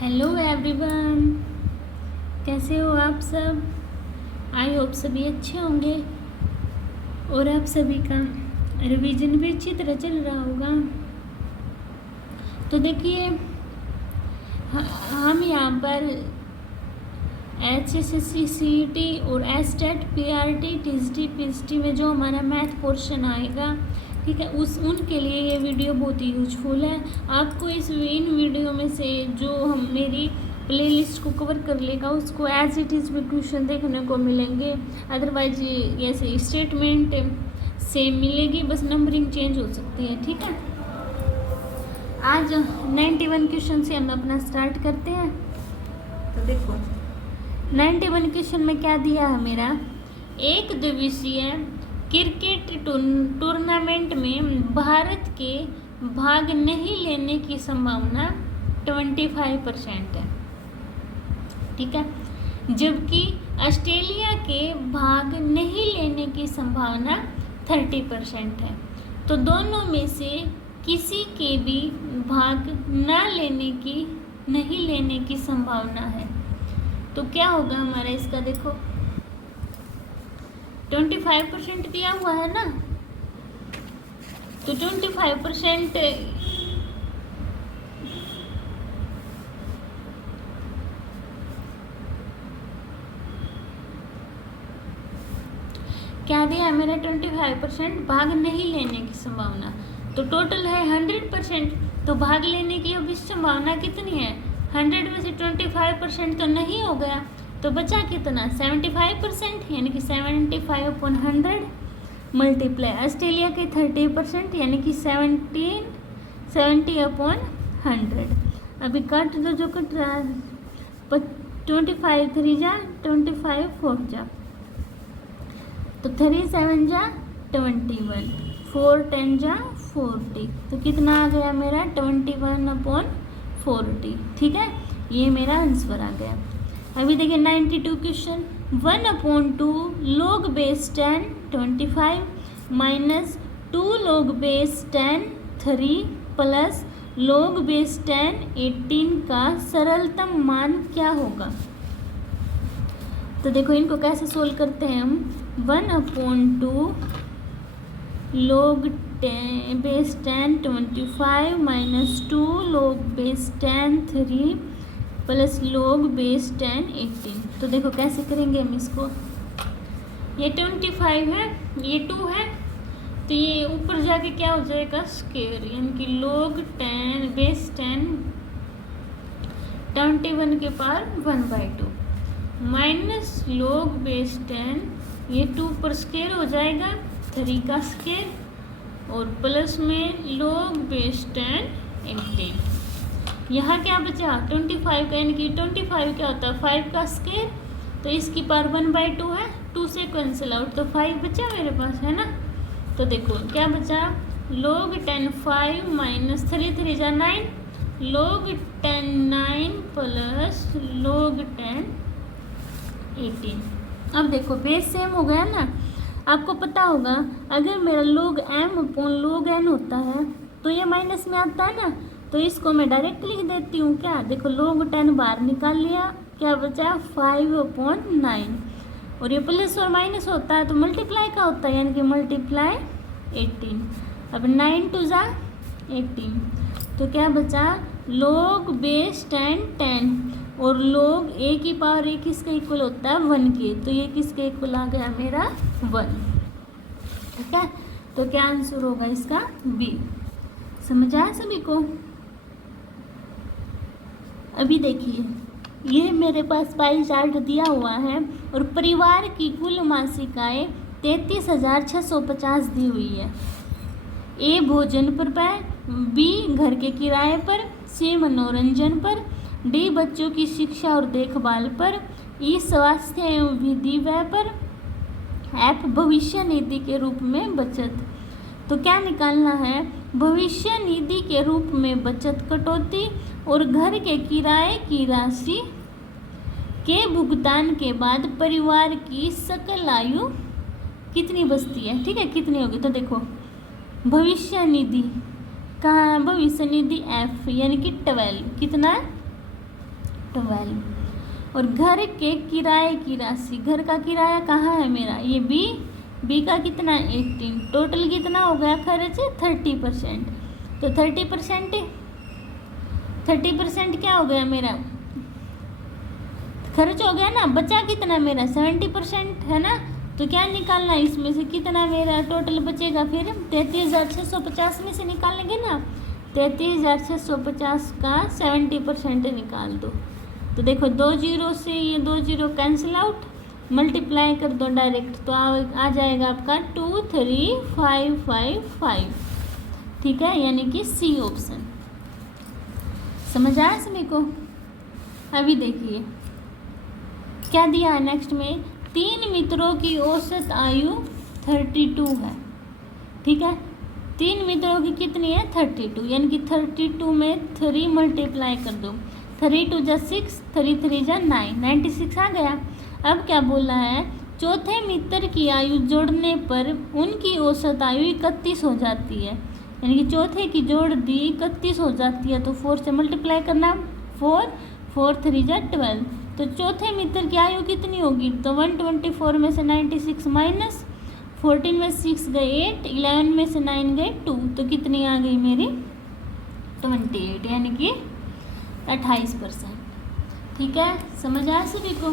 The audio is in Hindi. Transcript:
हेलो एवरीवन, कैसे हो आप सब। आई होप सभी अच्छे होंगे और आप सभी का रिवीजन भी अच्छी तरह चल रहा होगा। तो देखिए, हम यहाँ पर HSSC CET और STET PRT TGT PST में जो हमारा मैथ पोर्शन आएगा, ठीक है, उनके लिए ये वीडियो बहुत ही यूजफुल है। आपको इन वीडियो में से जो हम मेरी प्लेलिस्ट को कवर कर लेगा उसको एज इट इज़ में क्वेश्चन देखने को मिलेंगे। अदरवाइज ऐसे स्टेटमेंट सेम मिलेगी, बस नंबरिंग चेंज हो सकती है। ठीक है, आज 91 क्वेश्चन से हम अपना स्टार्ट करते हैं। तो देखो 91 क्वेश्चन में क्या दिया है मेरा, एक दिवसीय क्रिकेट टूर्नामेंट में भारत के भाग नहीं लेने की संभावना 25% है। ठीक है, जबकि ऑस्ट्रेलिया के भाग नहीं लेने की संभावना 30% है। तो दोनों में से किसी के भी भाग नहीं लेने की संभावना है। तो क्या होगा हमारा इसका, देखो 25% दिया हुआ है ना, तो 25% क्या दिया है मेरा, 25% भाग नहीं लेने की संभावना। तो टोटल है 100%, तो भाग लेने की अभी संभावना कितनी है, 100 में से 25% तो नहीं हो गया, तो बचा कितना 75%, यानी कि 75/100 मल्टीप्लाई ऑस्ट्रेलिया के 30% यानी कि 70/100। अभी काट दो जो कट रहा है, 25 3 जा 25 4 जा, तो 3 7 जा 21, 4 10 जा 40, तो कितना आ गया मेरा 21/40। ठीक है, ये मेरा आंसर आ गया। अभी देखिए 92 question, 1/2 log base 10 25 minus 2 log base 10 3 plus log base 10 18 का सरलतम मान क्या होगा। तो देखो इनको कैसे सोल्व करते हैं हम, 1/2 log base 10 25 minus 2 log base 10 3 plus log base 10 18। तो देखो कैसे करेंगे हम इसको, ये 25 है, ये 2 है, तो ये ऊपर जाके क्या हो जाएगा स्क्वायर, यानी कि log 10 base 10 21 के पावर 1/2 माइनस log base 10, ये 2 पर स्क्वायर हो जाएगा 3 का स्क्वायर, और प्लस में log base 10 18। यहाँ क्या बचा 25 का, यानी कि 25 क्या होता है 5 का स्क्वायर, तो इसकी पावर 1/2 है, 2 से कैंसिल आउट, तो 5 बचा मेरे पास, है ना। तो देखो क्या बचा, log 10 5 माइनस 3 3 जा 9, log 10 9 प्लस log 10 18। अब देखो बेस सेम हो गया ना। आपको पता होगा अगर मेरा log m/log n होता है तो ये माइनस में आता है ना, तो इसको मैं डायरेक्ट लिख देती हूँ। क्या देखो log 10 बाहर निकाल लिया, क्या बचा 5/9, और ये प्लस और माइनस होता है तो मल्टीप्लाई का होता है, यानी कि मल्टीप्लाई 18। अब 9 2 जा 18, तो क्या बचा log base 10 10, और log a की पावर a किसके इक्वल होता है 1 के, तो ये किसके इक्वल आ गया मेरा 1। ठीक है, तो क्या आंसर होगा इसका बी। समझ आया सभी को। अभी देखिए ये मेरे पास पाई चार्ट दिया हुआ है और परिवार की कुल मासिक आय 33,650 दी हुई है। ए भोजन पर पाए, बी घर के किराए पर, सी मनोरंजन पर, डी बच्चों की शिक्षा और देखभाल पर, ई स्वास्थ्य एवं विधि व्यय पर, एफ भविष्य निधि के रूप में बचत। तो क्या निकालना है, भविष्य निधि के रूप में बचत कटौती और घर के किराए की राशि के भुगतान के बाद परिवार की सकल आयु कितनी बचती है। ठीक है, कितनी होगी, तो देखो भविष्य निधि कहाँ है, भविष्य निधि एफ यानी कि 12 कितना है 12। और घर के किराए की राशि, घर का किराया कहाँ है मेरा, ये बी का कितना 18, टोटल कितना हो गया खर्च 30%। तो 30% क्या हो गया मेरा, खर्च हो गया ना, बचा कितना मेरा 70% है ना। तो क्या निकालना है इसमें से, कितना मेरा टोटल बचेगा, फिर 33,650 में से निकालेंगे ना, 33,650 का 70% निकाल दो। तो देखो 2 जीरो से ये 2 जीरो कैंसिल आउट, मल्टीप्लाई कर दो डायरेक्ट, तो आ जाएगा आपका 23,555। ठीक है, यानी कि सी ऑप्शन। समझ आया सभी को। अभी देखिए क्या दिया है नेक्स्ट में, 3 मित्रों की औसत आयु 32 है। ठीक है, 3 मित्रों की कितनी है 32, यानी कि 32 में 3 मल्टीप्लाई कर दो, 3 2 जा 6, 3 3 जा 9, 96 आ गया। अब क्या बोला है, चौथे मित्र की आयु जोड़ने पर उनकी औसत आयु 31 हो जाती है, यानी कि चौथे की जोड़ दी 31 हो जाती है, तो 4 से मल्टीप्लाई करना, 4 4 3 जा 12। तो चौथे मित्र की आयु कितनी होगी, तो 124 में से 96 माइनस, 14 में 6 गए 8, 11 में से 9 गए 2, तो कितनी आ गई मेरी 28, यानी कि 28%। ठीक है, समझ आया सभी को।